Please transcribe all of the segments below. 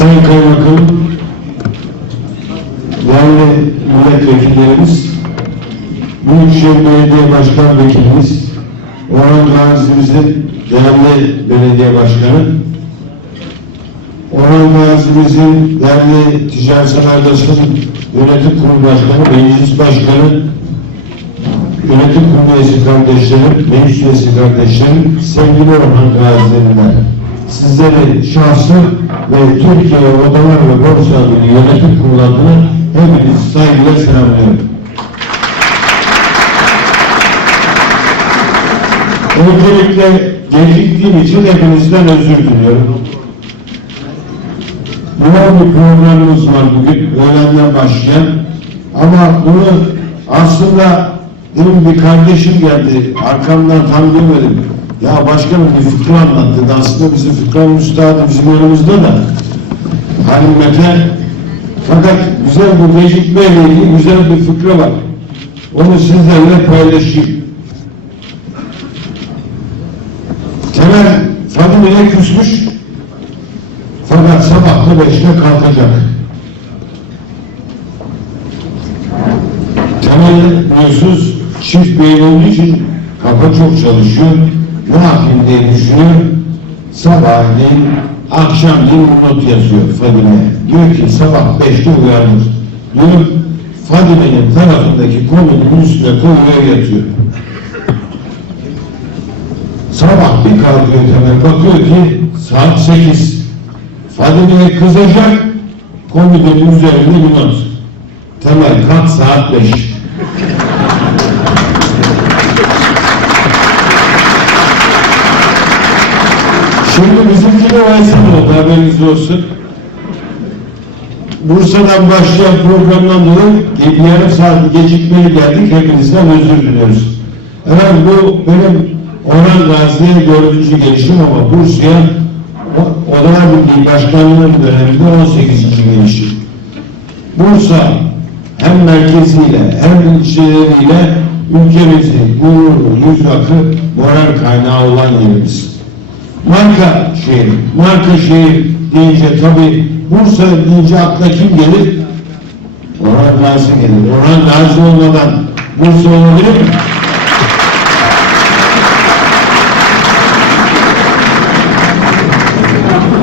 Sayın Kaymakam, değerli milletvekillerimiz, Büyükşehir Belediye Başkan Vekilimiz, Orhan Gazi'mizin değerli belediye başkanı, Orhan Gazi'mizin değerli Ticaret Sanayi Odası'nın yönetim kurulu başkanı, meclis başkanı, yönetim kurulu üyesi kardeşlerim, meclis üyesi kardeşlerim, sevgili Orhan Gazi'liler, sizleri şahsı ve Türkiye Odalar ve Borsa Birliği Yönetim Kurulu adına hepinizi saygıyla selamlıyorum. Öncelikle geciktiğim için hepinizden özür diliyorum. Yoğun bir programımız var bugün, öğlenden başlayan. Ama bunu aslında benim bir kardeşim geldi, arkamdan tam görmedim. Ya başkanım bir fıkra anlattı. Aslında bizim fıkranın üstadı bizim yanımızda da. Halim Mete. Fakat güzel bu gecikmeyle ilgili güzel bir fıkra var. Onu sizlerle paylaşayım. Temel Fadime'ye küsmüş. Fakat sabah da beşte kalkacak. Temel biliyorsunuz çift beyin olduğu için kafa çok çalışıyor. Ne yapayım diye düşünüyor. Sabahleyin akşamleyin not yazıyor Fadime'ye. Diyor ki sabah beşte uyanır. Diyor Fadime'nin tarafındaki kolunun üstüne koyuyor yatıyor. Sabah bir kalkıyor Temel bakıyor ki saat sekiz. Fadime'ye kızacak komitenin üzerinde bir not. Temel kalk saat beş. Şimdi bizimki de o hesap oldu haberiniz olsun. Bursa'dan başlayan programdan dolayı bir yarım saat gecikmeli geldik. Hepinizden özür diliyoruz. Evet bu benim Orhan Gazi'ye dördüncü gelişim ama Bursa'ya Odalar Birliği Başkanlığı'nın döneminde 18. gelişim. Bursa hem merkeziyle hem ilçeleriyle ülkemizi gururlu, yüz akı, moral kaynağı olan yerimiz. Marka şehir, marka şehir deyince tabi Bursa deyince akla kim gelir? Orhan Gazi gelir. Orhan Gazi olmadan Bursa olabilir mi?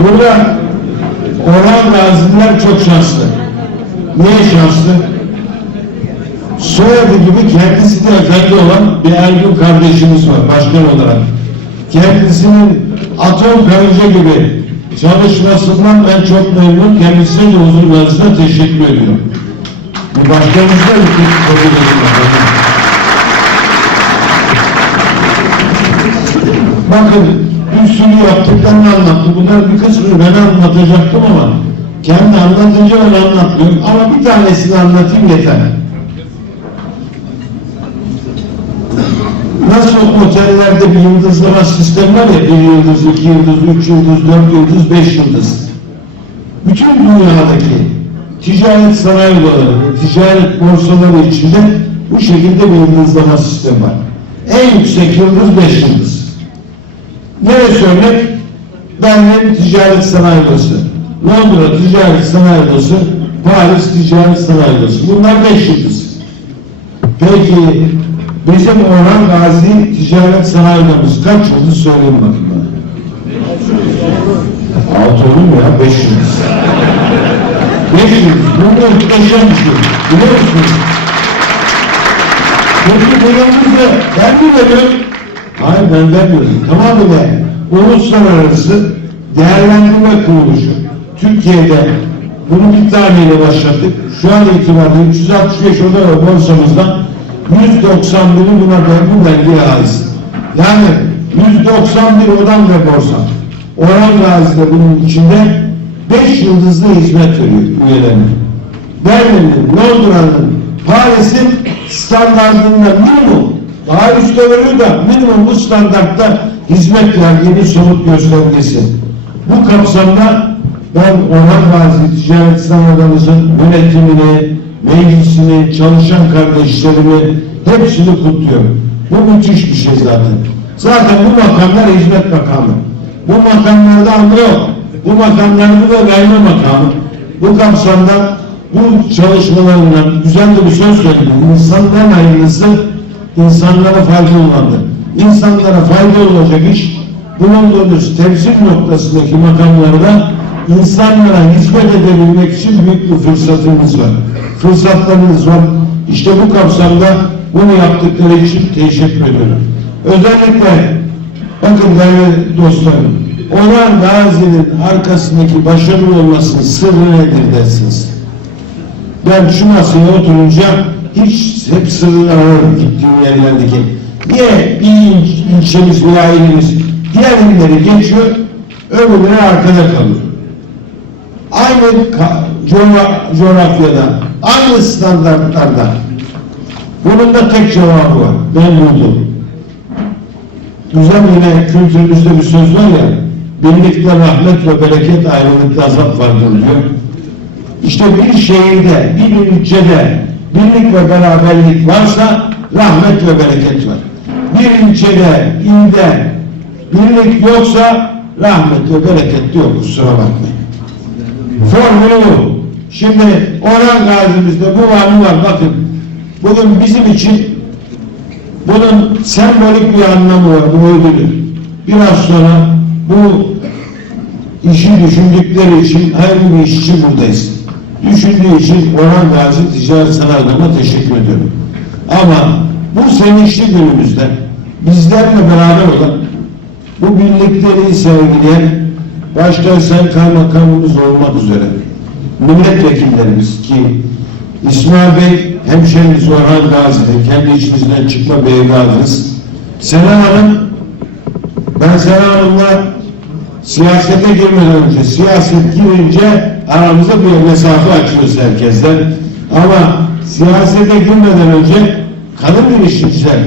Burada Orhan Gaziler çok şanslı. Niye şanslı? Soyadı gibi kendisi de efendi olan bir Ergun kardeşimiz var başkan olarak. Kendisinin atom karınca gibi çalışmasından ben çok memnun. Kendisine de huzurlarınızda teşekkür ediyorum. Bu başkanımızda bir kabul bakalım. Bakın bir sürü yaptıklarını anlattı. Bunlar bir kısmını ben anlatacaktım ama kendi anlatınca öyle anlatmıyorum. Ama bir tanesini anlatayım yeter. Nasıl otellerde bir yıldızlama sistemi var ya, bir yıldız, iki yıldız, üç yıldız, dört yıldız, beş yıldız. Bütün dünyadaki ticaret sanayi odaları, ticaret borsaları içinde bu şekilde bir yıldızlama sistemi var. En yüksek yıldız beş yıldız. Neresi örnek? Berlin Ticaret Sanayi Odası, Londra Ticaret Sanayi Odası, Paris Ticaret Sanayi Odası. Bunlar beş yıldız. Peki bizim Orhan Gazi Ticaret Sanayi Odamız kaç yıldız söyleyin bakayım bana. Altı olur mu ya? Beş yıldız. Beş yıldız. Bu muhteşem bir şey. Biliyor musunuz? Bu yıldızı ben mi veriyorum? Hayır ben vermiyorum. Tamamıyla uluslararası değerlendirme kuruluşu. Türkiye'de bunu bir taneyle başlattık. Şu an itibariyle 365 oda borsamızdan 191'i buna bu belgeye ait. Yani 191 odam ve borsam. Orhan Gazi'de bunun içinde 5 yıldızlı hizmet veriyor üyelerine. Berlin'in, Londra'nın, Paris'in standartında minimum daha üstte veriyor da minimum bu standartta hizmet verdiğini somut göstergesi. Bu kapsamda ben Orhan Gazi Ticaret Sanayi Odamızın yönetimini, meclisini, çalışan kardeşlerimi hepsini kutluyorum. Bu müthiş bir şey zaten. Zaten bu makamlar hizmet makamı. Bu makamlarda anlıyor. bu makamlarda da gayme makamı. Bu kapsamda bu çalışmalarından güzel de bir söz söyledi. İnsanların hayırlısı insanlara fayda olandır. İnsanlara fayda olacak iş bulunduğunuz temsil noktasındaki makamlarda insanlara hizmet edebilmek için büyük bir fırsatımız var. Fırsatlarımız var. İşte bu kapsamda bunu yaptıkları için teşekkür ediyorum. Özellikle bakın değerli dostlarım, Orhan Gazi'nin arkasındaki başarılı olmasının sırrı nedir dersiniz? Ben şu masaya oturunca hiç hep sırrını ararım gittiğim yerlerdeki. Niye bir il, ilçemiz veya ilimiz diğer illeri geçiyor, öbürleri arkada kalıyor. Aynı coğrafyada, aynı standartlarda. Bunun da tek cevabı var. Ben buldum. Güzel yine kültürümüzde bir söz var ya, birlikte rahmet ve bereket ayrılıkta azap vardır diyor. İşte bir şehirde, bir ilçede birlik ve beraberlik varsa rahmet ve bereket var. Bir ilçede, ilde birlik yoksa rahmet ve bereket yok kusura bakmayın. Formülü. Şimdi Orhan Gazi'mizde bu var mı var bakın. Bugün bizim için bunun sembolik bir anlamı var bu ödülün. Biraz sonra bu işi düşündükleri için her bir iş için buradayız. Düşündüğü için Orhan Gazi Ticaret Sanayi Odamı'na teşekkür ediyorum. Ama bu sevinçli günümüzde bizlerle beraber olan bu birlikleri sergileyen başta Sayın Kaymakamımız olmak üzere milletvekillerimiz ki İsmail Bey hemşehrimiz Orhan Gazi'de kendi içimizden çıkma bir evladımız. Sena Hanım ben Sena Hanım'la siyasete girmeden önce, siyaset girince aramızda bir mesafe açıyoruz herkesten. Ama siyasete girmeden önce kadın girişimciler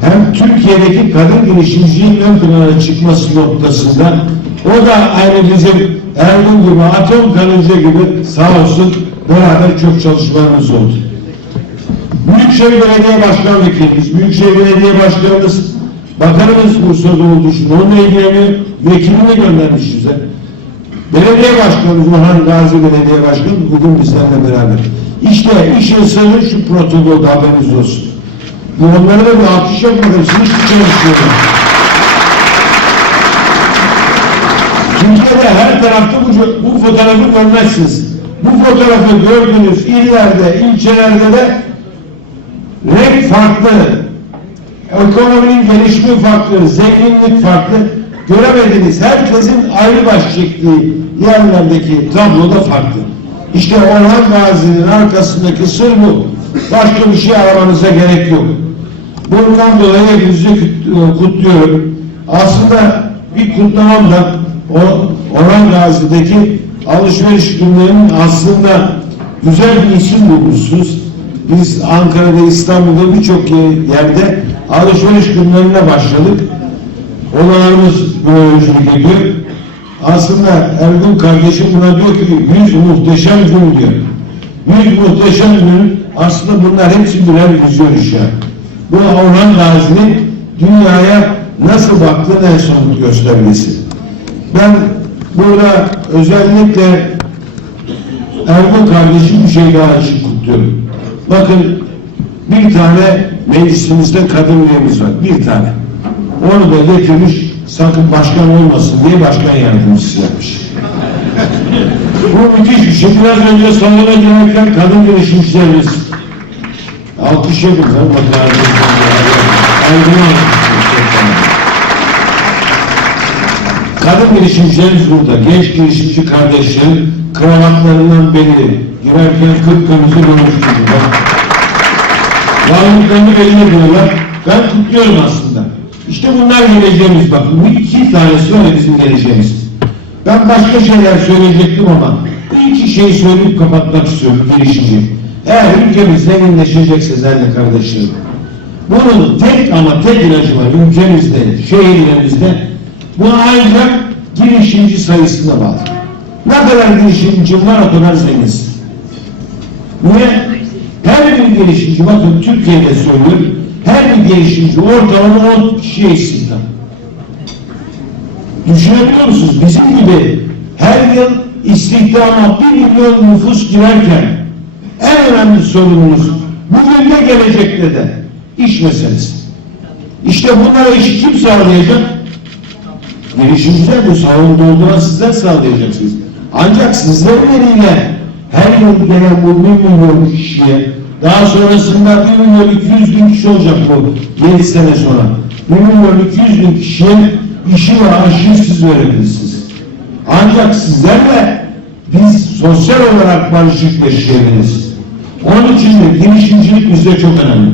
hem Türkiye'deki kadın girişimciliğin ön plana çıkması noktasında o da aynı bizim Ergun gibi, Atom Karınca gibi sağ olsun beraber çok çalışmalarımız oldu. Büyükşehir Belediye Başkan Vekilimiz, Büyükşehir Belediye Başkanımız, Bakanımız Bursa'da olduğu için onunla ilgileniyor, vekilini göndermiş bize. Belediye Başkanımız Orhan Gazi Belediye Başkanı bugün bizlerle beraber. İşte işin sırrı şu protokolde haberiniz olsun. Onlara da bir alkış yapmadım, siz hiç çalışıyorum. Türkiye'de her tarafta bu, bu fotoğrafı görmezsiniz. Bu fotoğrafı gördüğünüz illerde, ilçelerde de renk farklı, ekonominin gelişimi farklı, zenginlik farklı. Göremediğiniz herkesin ayrı baş çektiği yerlerdeki tablo da farklı. İşte Orhan Gazi'nin arkasındaki sır bu. Başka bir şey aramanıza gerek yok. Bundan dolayı hepinizi kut- kutluyorum. Aslında bir kutlamam da o Orhan Gazi'deki alışveriş günlerinin aslında güzel bir isim bulmuşsunuz. Biz Ankara'da, İstanbul'da birçok yerde alışveriş günlerine başladık. Odalarımız buna öncülük ediyor. Aslında Ergun kardeşim buna diyor ki yüz muhteşem gün diyor. Yüz muhteşem gün aslında bunlar hepsi birer vizyon işi. Bu Orhan Gazi'nin dünyaya nasıl baktığını en son göstergesi. Ben burada özellikle Ergun kardeşim bir şey daha için kutluyorum. Bakın bir tane meclisimizde kadın üyemiz var. Bir tane. Onu da getirmiş sakın başkan olmasın diye başkan yardımcısı yapmış. Bu müthiş bir şey. Biraz önce salona girerken kadın girişimcilerimiz alkış yapın. Allah razı Kadın girişimcilerimiz burada. Genç girişimci kardeşlerim kravatlarından belli. Girerken kıpkırmızı görmüştüm. Varlıklarını belli ediyorlar. Ben kutluyorum aslında. İşte bunlar geleceğimiz bak. Bu iki tanesi öyle bizim geleceğimiz. Ben başka şeyler söyleyecektim ama bu iki şeyi söyleyip kapatmak istiyorum girişimci. Eğer ülkemiz zenginleşecekse değerli kardeşlerim, bunun tek ama tek ilacı var ülkemizde, şehirlerimizde. Bu ancak girişimci sayısına bağlı. Ne kadar girişimci var o kadar zenginsin. Niye? Her bir girişimci, bakın Türkiye'de söylüyorum, her bir girişimci ortalama 10 kişiye istihdam. Düşünebiliyor musunuz? Bizim gibi her yıl istihdama bir milyon nüfus girerken en önemli sorunumuz bugün de gelecekte de iş meselesi. İşte bunlara işi kim sağlayacak? Girişimciler bu salonu dolduran sizler sağlayacaksınız. Ancak sizlerin eliyle her yıl gelen bu bir milyon kişiye daha sonrasında bir milyon 200 bin kişi olacak bu 7 sene sonra. Bir milyon 200 bin kişiye işi ve aşıyı siz verebilirsiniz. Ancak sizlerle biz sosyal olarak barışık yaşayabiliriz. Onun için de girişimcilik bizde çok önemli.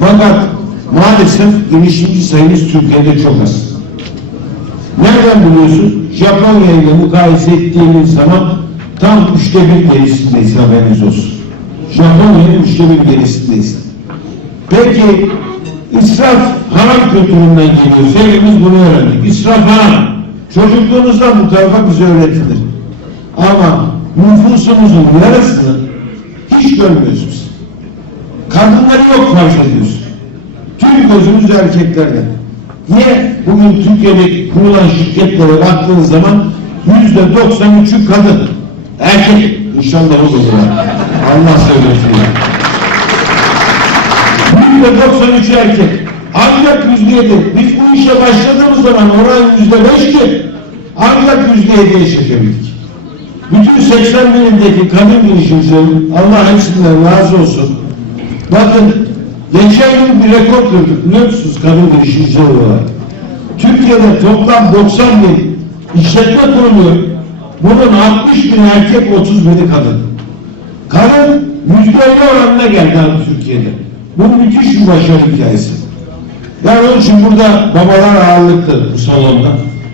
Fakat maalesef girişimci sayımız Türkiye'de çok az. Nereden biliyorsun? Japonya ile mukayese ettiğimiz zaman tam üçte bir gerisindeyiz haberiniz olsun. Japonya'nın üçte bir gerisindeyiz. Peki israf haram kültüründen geliyor. Hepimiz bunu öğrendik. İsraf haram. Çocukluğumuzdan bu tarafa bize öğretilir. Ama nüfusumuzun yarısını hiç görmüyoruz biz. Kadınları yok fark ediyoruz. Tüm gözümüz erkeklerde. Niye? Bugün Türkiye'de kurulan şirketlere baktığınız zaman yüzde 93'ü kadın. Erkek. İnşallah o olur. Allah söylesin. Yüzde 93 erkek. Ancak yüzde yedi. Biz bu işe başladığımız zaman oran yüzde beşti. Ancak yüzde yediye çekebildik. Bütün 80 binindeki kadın girişimcilerin Allah hepsinden razı olsun. Bakın geçen yıl bir rekor kırdık biliyor musunuz kadın girişimciler olarak. Türkiye'de toplam 90 bin işletme kuruluyor. Bunun 60 bin erkek 30 bini kadın. Kadın yüzde oranına geldi abi Türkiye'de. Bu müthiş bir başarı hikayesi. Yani onun için burada babalar ağırlıklı bu salonda.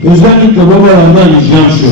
Özellikle babalardan ricam şu.